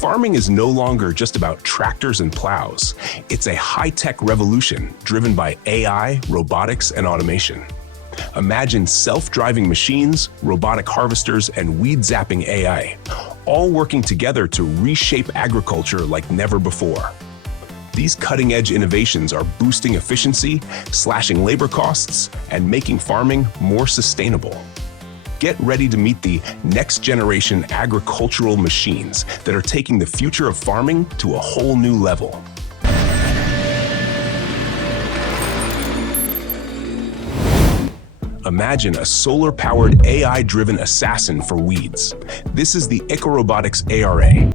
Farming is no longer just about tractors and plows. It's a high-tech revolution driven by AI, robotics, and automation. Imagine self-driving machines, robotic harvesters, and weed-zapping AI, all working together to reshape agriculture like never before. These cutting-edge innovations are boosting efficiency, slashing labor costs, and making farming more sustainable. Get ready to meet the next-generation agricultural machines that are taking the future of farming to a whole new level. Imagine a solar-powered, AI-driven assassin for weeds. This is the ECOROBOTIX ARA.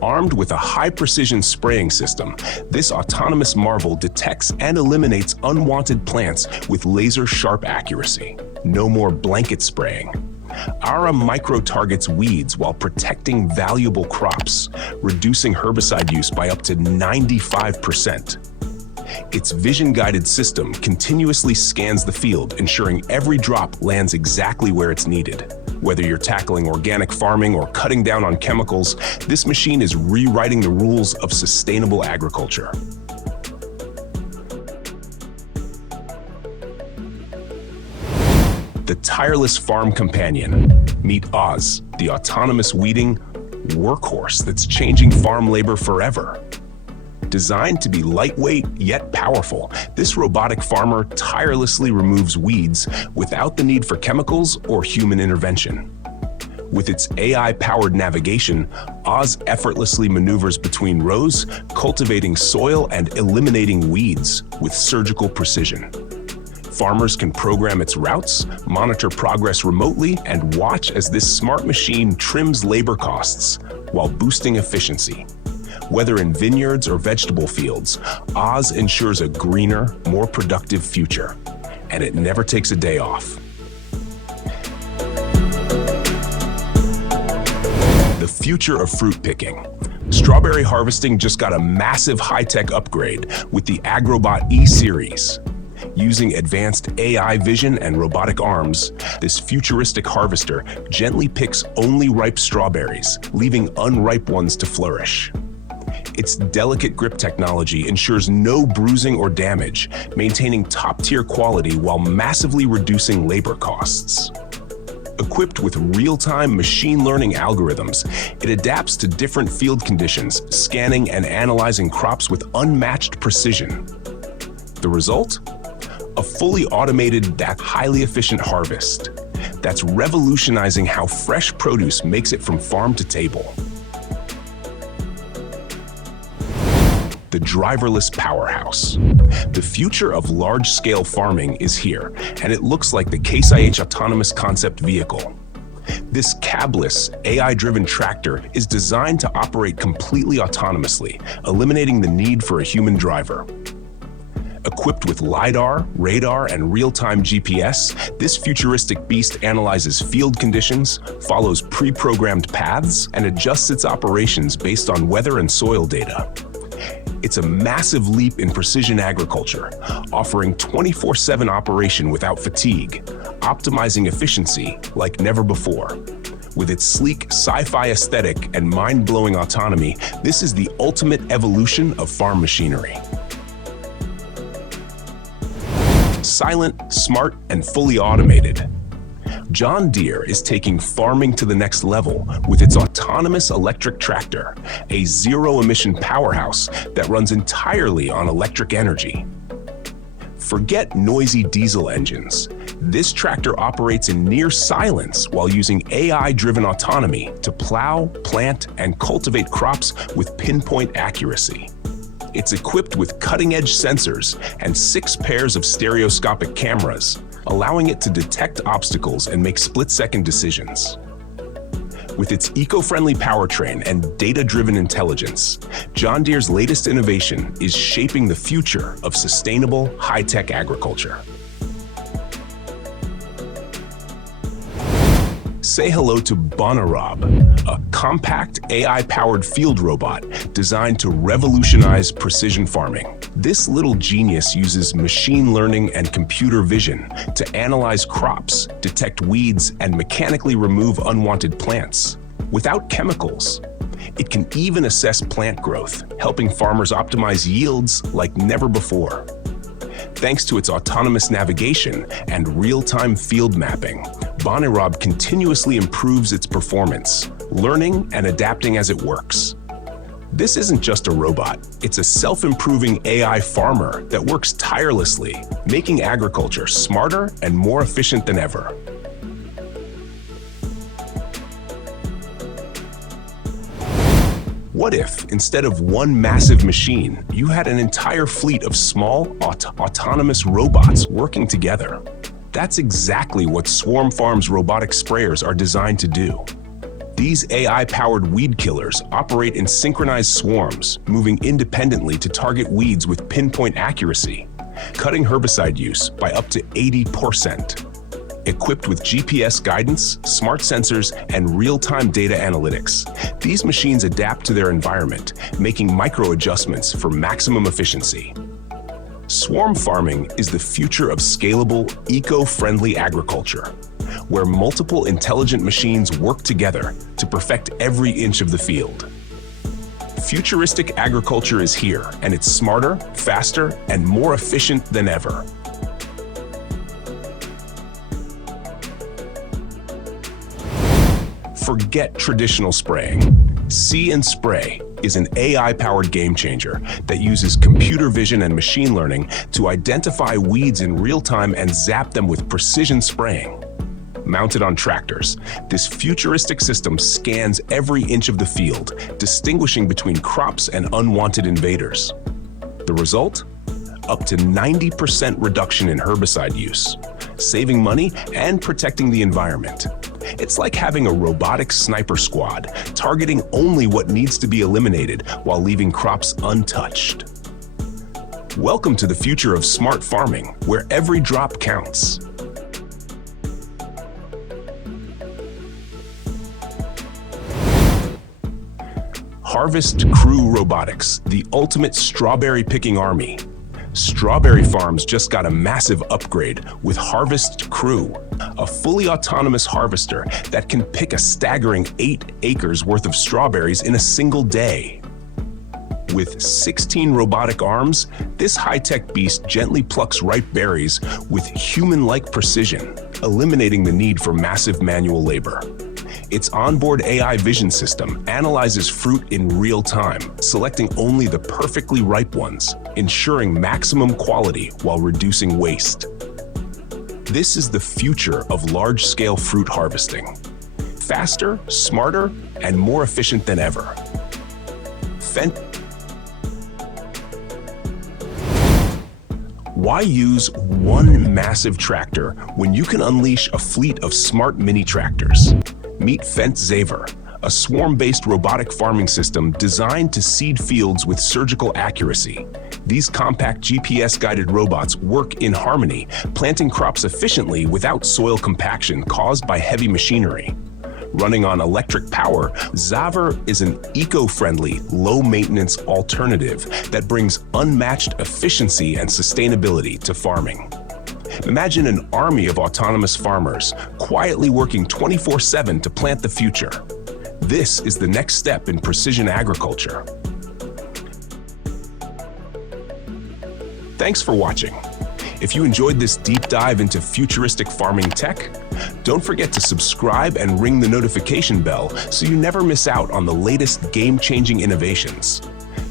Armed with a high-precision spraying system, this autonomous marvel detects and eliminates unwanted plants with laser-sharp accuracy. No more blanket spraying. ARA micro-targets weeds while protecting valuable crops, reducing herbicide use by up to 95%. Its vision-guided system continuously scans the field, ensuring every drop lands exactly where it's needed. Whether you're tackling organic farming or cutting down on chemicals, this machine is rewriting the rules of sustainable agriculture. The tireless farm companion. Meet Oz, the autonomous weeding workhorse that's changing farm labor forever. Designed to be lightweight yet powerful, this robotic farmer tirelessly removes weeds without the need for chemicals or human intervention. With its AI-powered navigation, Oz effortlessly maneuvers between rows, cultivating soil and eliminating weeds with surgical precision. Farmers can program its routes, monitor progress remotely, and watch as this smart machine trims labor costs while boosting efficiency. Whether in vineyards or vegetable fields, Oz ensures a greener, more productive future, and it never takes a day off. The future of fruit picking. Strawberry harvesting just got a massive high-tech upgrade with the AGROBOT E-Series. Using advanced AI vision and robotic arms, this futuristic harvester gently picks only ripe strawberries, leaving unripe ones to flourish. Its delicate grip technology ensures no bruising or damage, maintaining top-tier quality while massively reducing labor costs. Equipped with real-time machine learning algorithms, it adapts to different field conditions, scanning and analyzing crops with unmatched precision. The result? A fully automated, highly efficient harvest that's revolutionizing how fresh produce makes it from farm to table. The driverless powerhouse. The future of large-scale farming is here, and it looks like the Case IH autonomous concept vehicle. This cabless, AI-driven tractor is designed to operate completely autonomously, eliminating the need for a human driver. Equipped with LiDAR, radar, and real-time GPS, this futuristic beast analyzes field conditions, follows pre-programmed paths, and adjusts its operations based on weather and soil data. It's a massive leap in precision agriculture, offering 24/7 operation without fatigue, optimizing efficiency like never before. With its sleek sci-fi aesthetic and mind-blowing autonomy, this is the ultimate evolution of farm machinery. Silent, smart, and fully automated. John Deere is taking farming to the next level with its autonomous electric tractor, a zero-emission powerhouse that runs entirely on electric energy. Forget noisy diesel engines. This tractor operates in near silence while using AI-driven autonomy to plow, plant, and cultivate crops with pinpoint accuracy. It's equipped with cutting-edge sensors and 6 pairs of stereoscopic cameras, allowing it to detect obstacles and make split-second decisions. With its eco-friendly powertrain and data-driven intelligence, John Deere's latest innovation is shaping the future of sustainable, high-tech agriculture. Say hello to BONIROB, a compact AI-powered field robot designed to revolutionize precision farming. This little genius uses machine learning and computer vision to analyze crops, detect weeds, and mechanically remove unwanted plants without chemicals. It can even assess plant growth, helping farmers optimize yields like never before. Thanks to its autonomous navigation and real-time field mapping, BONIROB continuously improves its performance, learning and adapting as it works. This isn't just a robot, it's a self-improving AI farmer that works tirelessly, making agriculture smarter and more efficient than ever. What if, instead of one massive machine, you had an entire fleet of small, autonomous robots working together? That's exactly what SWARMFARM's robotic sprayers are designed to do. These AI-powered weed killers operate in synchronized swarms, moving independently to target weeds with pinpoint accuracy, cutting herbicide use by up to 80%. Equipped with GPS guidance, smart sensors, and real-time data analytics, these machines adapt to their environment, making micro-adjustments for maximum efficiency. Swarm farming is the future of scalable, eco-friendly agriculture, where multiple intelligent machines work together to perfect every inch of the field. Futuristic agriculture is here, and it's smarter, faster, and more efficient than ever. Forget traditional spraying. See and Spray is an AI-powered game changer that uses computer vision and machine learning to identify weeds in real time and zap them with precision spraying. Mounted on tractors, this futuristic system scans every inch of the field, distinguishing between crops and unwanted invaders. The result? Up to 90% reduction in herbicide use, saving money and protecting the environment. It's like having a robotic sniper squad, targeting only what needs to be eliminated while leaving crops untouched. Welcome to the future of smart farming, where every drop counts. Harvest CROO Robotics, the ultimate strawberry picking army. Strawberry farms just got a massive upgrade with Harvest CROO, a fully autonomous harvester that can pick a staggering 8 acres worth of strawberries in a single day. With 16 robotic arms, this high-tech beast gently plucks ripe berries with human-like precision, eliminating the need for massive manual labor. Its onboard AI vision system analyzes fruit in real time, selecting only the perfectly ripe ones, ensuring maximum quality while reducing waste. This is the future of large-scale fruit harvesting. Faster, smarter, and more efficient than ever. Why use one massive tractor when you can unleash a fleet of smart mini tractors? Meet XAVER, a swarm-based robotic farming system designed to seed fields with surgical accuracy. These compact GPS-guided robots work in harmony, planting crops efficiently without soil compaction caused by heavy machinery. Running on electric power, XAVER is an eco-friendly, low-maintenance alternative that brings unmatched efficiency and sustainability to farming. Imagine an army of autonomous farmers quietly working 24/7 to plant the future. This is the next step in precision agriculture. Thanks for watching. If you enjoyed this deep dive into futuristic farming tech, don't forget to subscribe and ring the notification bell so you never miss out on the latest game-changing innovations.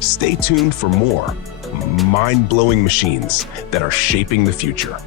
Stay tuned for more mind-blowing machines that are shaping the future.